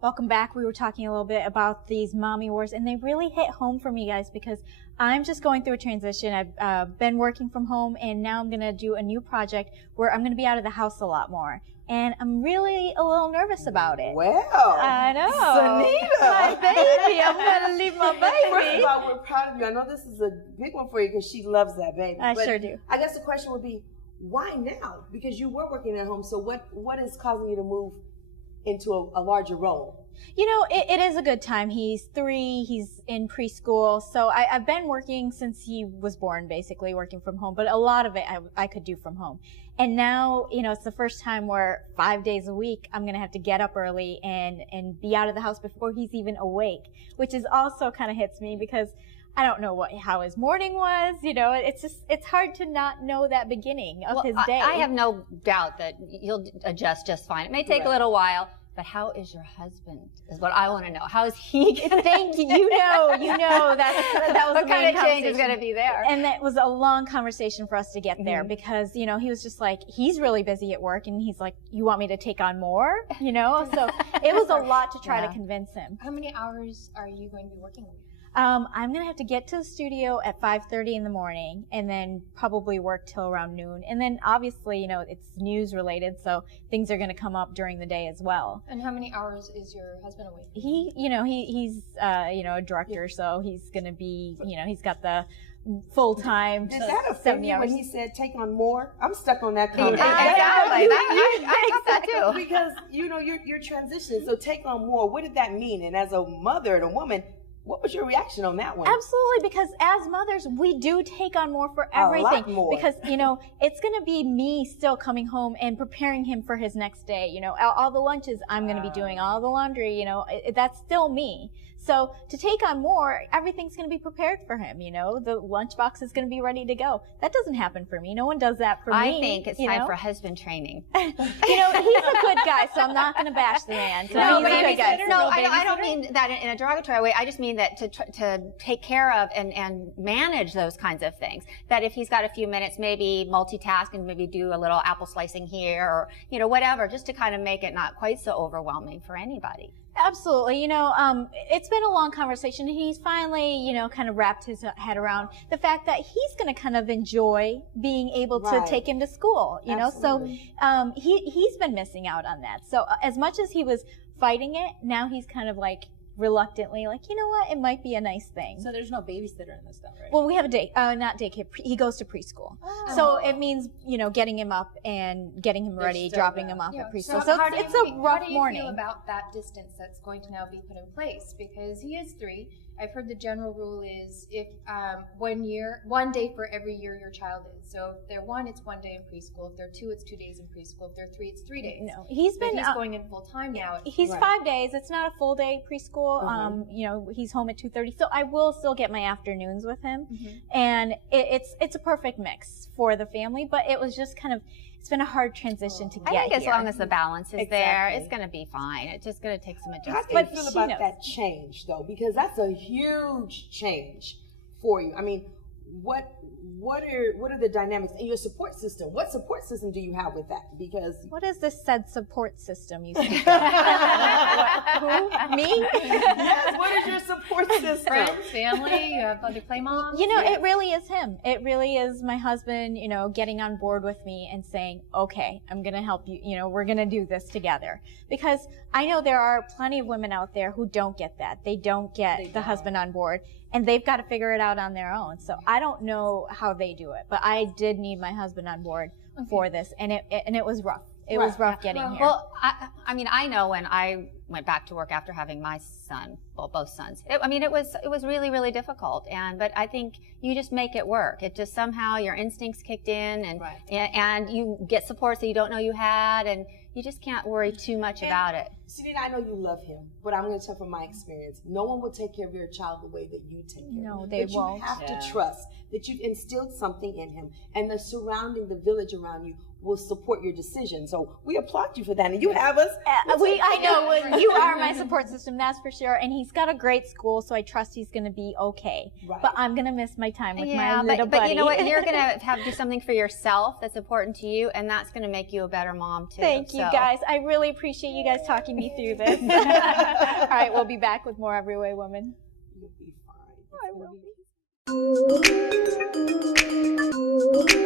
Welcome back. We were talking a little bit about these mommy wars, and they really hit home for me, guys, because I'm just going through a transition. I've been working from home, and now I'm going to do a new project where I'm going to be out of the house a lot more. And I'm really a little nervous about it. Well, I know. Sunita. My baby. I'm going to leave my baby. First of all, we're proud of you. I know this is a big one for you because she loves that baby. I sure do. I guess the question would be, why now? Because you were working at home, so what is causing you to move into a larger role? You know, it is a good time. He's 3, he's in preschool, so I've been working since he was born, basically, working from home, but a lot of it I could do from home. And now, you know, it's the first time where 5 days a week I'm going to have to get up early and be out of the house before he's even awake, which is also kind of hits me because I don't know how his morning was. You know, it's hard to not know that beginning of his day. I have no doubt that you'll adjust just fine. It may take a little while, but how is your husband is what I want to know. How is he? Thank you. You know that was what kind of change is going to be there? And that was a long conversation for us to get there because, you know, he was just like, he's really busy at work and he's like, you want me to take on more? You know, so it was a lot to try to convince him. How many hours are you going to be working with? I'm going to have to get to the studio at 5:30 in the morning and then probably work till around noon. And then obviously, you know, it's news related, so things are going to come up during the day as well. And how many hours is your husband awake? He's a director, so he's going to be, you know, he's got the full-time. Did that offend you when he said take on more? I'm stuck on that comment. Exactly. I got that too. Because, you know, you're transitioning, so take on more. What did that mean? And as a mother and a woman, what was your reaction on that one? Absolutely, because as mothers, we do take on more for everything. A lot more. Because, you know, it's going to be me still coming home and preparing him for his next day. You know, all the lunches I'm going to be doing, all the laundry, you know, that's still me. So to take on more, everything's going to be prepared for him, you know. The lunchbox is going to be ready to go. That doesn't happen for me. No one does that for me. I think it's time for husband training. You know, he's a good guy, so I'm not going to bash the man. So No, he's a good guy. No, I don't mean that in a derogatory way. I just mean that to take care of and manage those kinds of things. That if he's got a few minutes, maybe multitask and maybe do a little apple slicing here or, you know, whatever, just to kind of make it not quite so overwhelming for anybody. Absolutely. You know, it's been a long conversation. He's finally, you know, kind of wrapped his head around the fact that he's going to kind of enjoy being able to take him to school, you know. So he's been missing out on that. So as much as he was fighting it, now he's kind of like reluctantly like, you know what, it might be a nice thing. So there's no babysitter in this stuff, right? Well, we have a not daycare. He goes to preschool. Oh. So it means, you know, getting him up and getting him ready, dropping him off at preschool. So it's a rough morning. How do you feel about that distance that's going to now be put in place? Because he is 3. I've heard the general rule is if 1 day for every year your child is. So if they're 1, it's 1 day in preschool. If they're 2, it's 2 days in preschool. If they're 3, it's 3 days. No, he's going in full time now. He's 5 days. It's not a full day preschool. You know, he's home at 2:30. So I will still get my afternoons with him, and it's a perfect mix for the family. But it was just kind of. It's been a hard transition to get here. I think as long as the balance is there, it's going to be fine. It's just going to take some adjustment. How do you feel about that change, though? Because that's a huge change for you. I mean, what are the dynamics and your support system? What support system do you have with that? Because what is this said support system you speak of? Who? Me? Yes. What is your support system? Friends, family, other play moms. You know, it really is him. It really is my husband. You know, getting on board with me and saying, "Okay, I'm going to help you. You know, we're going to do this together." Because I know there are plenty of women out there who don't get that. They don't get the husband on board. And they've got to figure it out on their own. So I don't know how they do it, but I did need my husband on board for this, and it was rough. It was rough getting here. Well, I mean, I know when I went back to work after having my son, well, both sons. It was really, really difficult. But I think you just make it work. It just somehow your instincts kicked in, and you get support that you don't know you had, and you just can't worry too much about it. Sunita, I know you love him, but I'm going to tell from my experience, no one will take care of your child the way that you take care of him. No, they won't. You have to trust that you've instilled something in him, and the village around you will support your decision. So we applaud you for that. And you have us. I know. Well, you are my support system, that's for sure. And he's got a great school, so I trust he's going to be okay. Right. But I'm going to miss my time with my little buddy. But you know what? You're going to have to do something for yourself that's important to you, and that's going to make you a better mom, too. Thank you, guys. I really appreciate you guys talking me through this. All right, we'll be back with more Every Way Woman. You'll be fine. I will be.